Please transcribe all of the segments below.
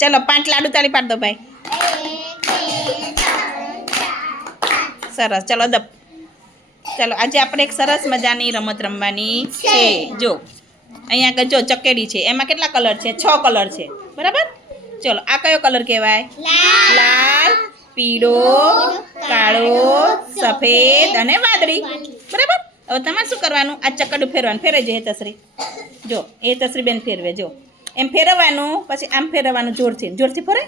ચલો પાંચ લાડુ તાળી પાડ દો ભાઈ. સરસ ચલો દબ. ચલો આજે આપણે એક સરસ મજાની રમત રમવાની છે. જો અહીંયા આગળ જો ચકેડી છે. એમાં કેટલા કલર છે? છ કલર છે. બરાબર? ચલો આ કયો કલર કહેવાય? લાલ પીળો કાળો સફેદ અને વાદળી. બરાબર? હવે તમારે શું કરવાનું? આ ચકડું ફેરવાનું. ફેરવી છે હેતશ્રી જો હેતશ્રી બેન ફેરવે જો. એમ ફેરવવાનું, પછી આમ ફેરવવાનું જોરથી. જોરથી ફરે?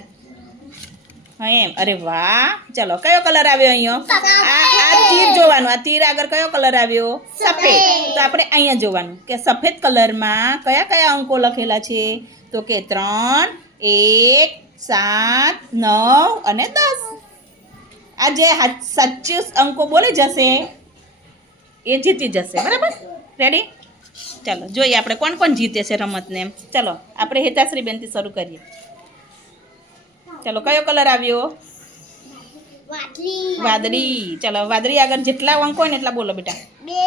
હા, એમ. અરે વાહ. ચલો, કયો કલર આવ્યો અહીંયા? આ તીર જોવાનું. આ તીર આગળ કયો કલર આવ્યો? સફેદ. તો આપણે અહીંયા જોવાનું કે સફેદ કલરમાં કયા કયા અંકો લખેલા છે? તો કે ત્રણ, એક, સાત, નવ અને દસ. આ જે સાચું અંકો બોલી જશે? એ જીતી જશે. બરાબર? રેડી ચાલો જોઈએ આપણે કોણ કોણ જીતે છે રમતને એમ. ચલો આપણે હેતાશ્રી બેનથી શરૂ કરીએ. ચાલો કયો કલર આવ્યો? વાદળી. ચાલો વાદળી આગળ જેટલા અંકો ને એટલા બોલો બેટા. બે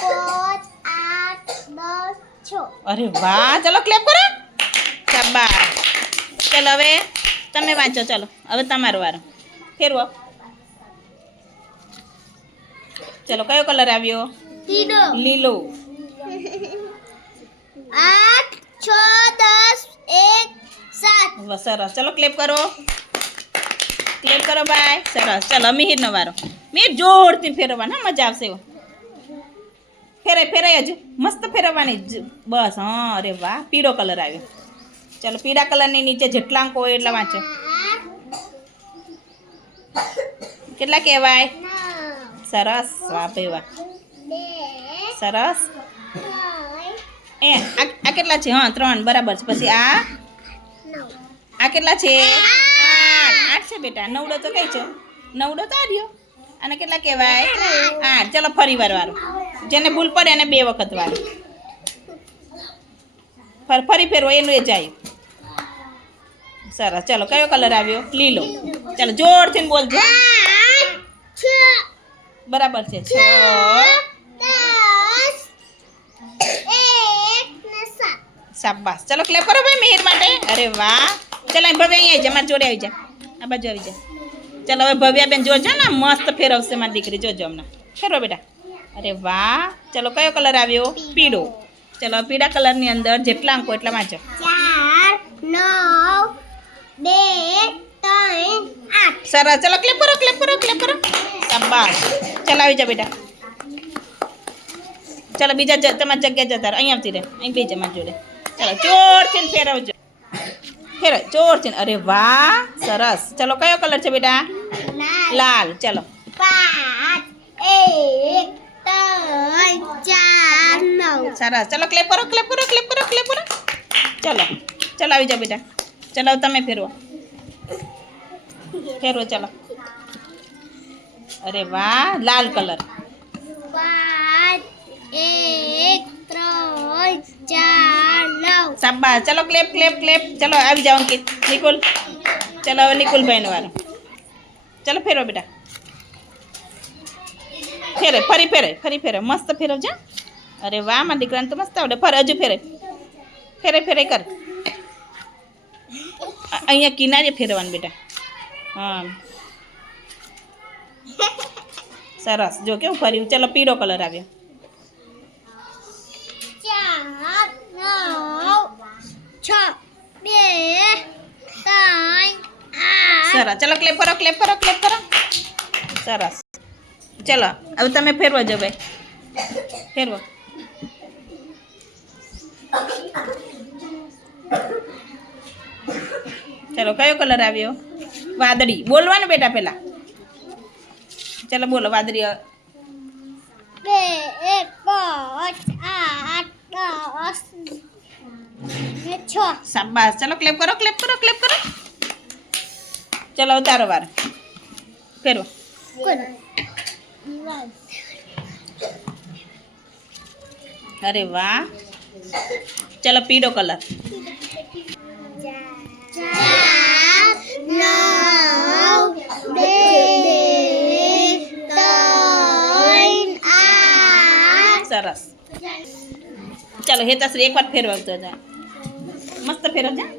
પાંચ આઠ દસ છ. અરે વાહ ચાલો ક્લેપ કરો. શાબાશ. ચાલો હવે તમે વાંચો ચાલો. હવે તમારો વારો. ફેરવો. ચાલો કયો કલર આવ્યો? લીલો. આઠ છ દસ એક સાત વાહ, સરસ ચલો ક્લેપ કરો ક્લેપ કરો ભાઈ સરસ ચલો મિહિરનો વારો મિહિર જોરથી ફેરવવાનું હા મજા આવશે એવું ફેરાય ફેરાય જ મસ્ત ફેરવવાની જ બસ હા અરે વાહ પીળો કલર આવ્યો ચલો પીળા કલરની નીચે જેટલા અંકો હોય એટલા વાંચો કેટલા કહેવાય નવ સરસ વાહ ભાઈ વાહ બે સરસ ત્રણ એ, આ કેટલા છે? હા, ત્રણ, બરાબર છે. પછી આ? આ કેટલા છે? આઠ. આઠ છે બેટા. નવડો તો કઈ છે? નવડો તો આવ્યો અને કેટલા કહેવાય? આઠ. ચલો, ફરી વાર વારો. જેને ભૂલ પડે એને બે વખત વારો. ફરી ફેરવો, એનું એ જાય. સરસ. ચલો, કયો કલર આવ્યો? લીલો. ચાલો, જોરથી બોલજો. બરાબર છે. છ. શાબાશ ચલો ક્લેપ કરો ભાઈ મિહિર માટે અરે વાહ ચલો અહીં ભવ્ય અહીં આવી જા મારી જોડે આવી જા આ બાજુ આવી જા ચલો હવે ભવ્યાબેન જોજો ને મસ્ત ફેરવશે મારી દીકરી જોજો હમણાં ફેરવો બેટા અરે વાહ ચલો કયો કલર આવ્યો પીળો ચલો પીળા કલરની અંદર જેટલા અંકો એટલા વાંચો ચાર નવ બે ત્રણ આઠ સરસ ચલો ક્લેપ કરો ક્લેપ કરો ક્લેપ કરો શાબાશ ચલો આવી જા બેટા ચલો બીજા જ- તમારી જગ્યાએ જતા રહો અહીં આવતી રહે અહીં બે જા મારી જોડે ચલો જોરથી ને ફેરવજો ફેરવ જોરથી ને. અરે વાહ સરસ ચલો કયો કલર છે બેટા લાલ ચલો પાંચ એક ત્રણ ચાર નવ સરસ ચલો ક્લેપ કરો ક્લેપ કરો ક્લેપ કરો ક્લેપ કરો ચલો ચલો આવી જાઓ બેટા ચલો હવે તમે ફેરવો ફેરવો ચલો અરે વાહ લાલ કલર પાંચ એક ત્રણ ચાર નવ શાબાશ ચલો ક્લેપ ક્લેપ ક્લેપ ચલો આવી જાઓ અંકિત નિકુલ ચલો હવે નિકુલભાઈનો વારો ચલો ફેરવો બેટા ફેરે ફરી ફેરે ફરી ફેરે મસ્ત ફેરવજો અરે વાહ મારા દીકરાને તો મસ્ત આવડે ફરે હજુ ફેરે ફેરે ફેરે કર અ- અહીંયા કિનારે ફેરવાનું બેટા હા સરસ જો કેવું ફર્યું ચલો પીળો કલર આવ્યો સરસ ચલો ક્લેપ કરો ક્લેપ કરો ક્લેપ કરો સરસ ચલો હવે તમે ફેરવો જો ભાઈ ફેરવો ચલો કયો કલર આવ્યો વાદળી બોલવાનું બેટા પેલા ચલો બોલો વાદળી અ, બે એક પાંચ આઠ દસ ને છ શાબાશ ચલો ક્લેપ કરો ક્લેપ કરો ક્લેપ કરો ચલો હવે તારો વાર ફેરવો કોણ અરે વાહ ચલો પીળો કલર ચાર નવ બે ત્રણ આઠ સરસ ચાલો હેતાશ્રી એક વાર ફેરવતો જા મસ્ત ફેરવજા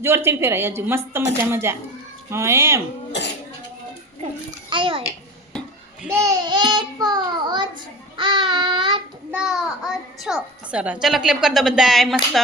જોરથી ફેરાય હજુ મસ્ત મજા મજા હા એમ આવ્યો બે એક પાંચ આઠ દસ છ સરસ ચલો ક્લેપ કરી દો બધાય મસ્ત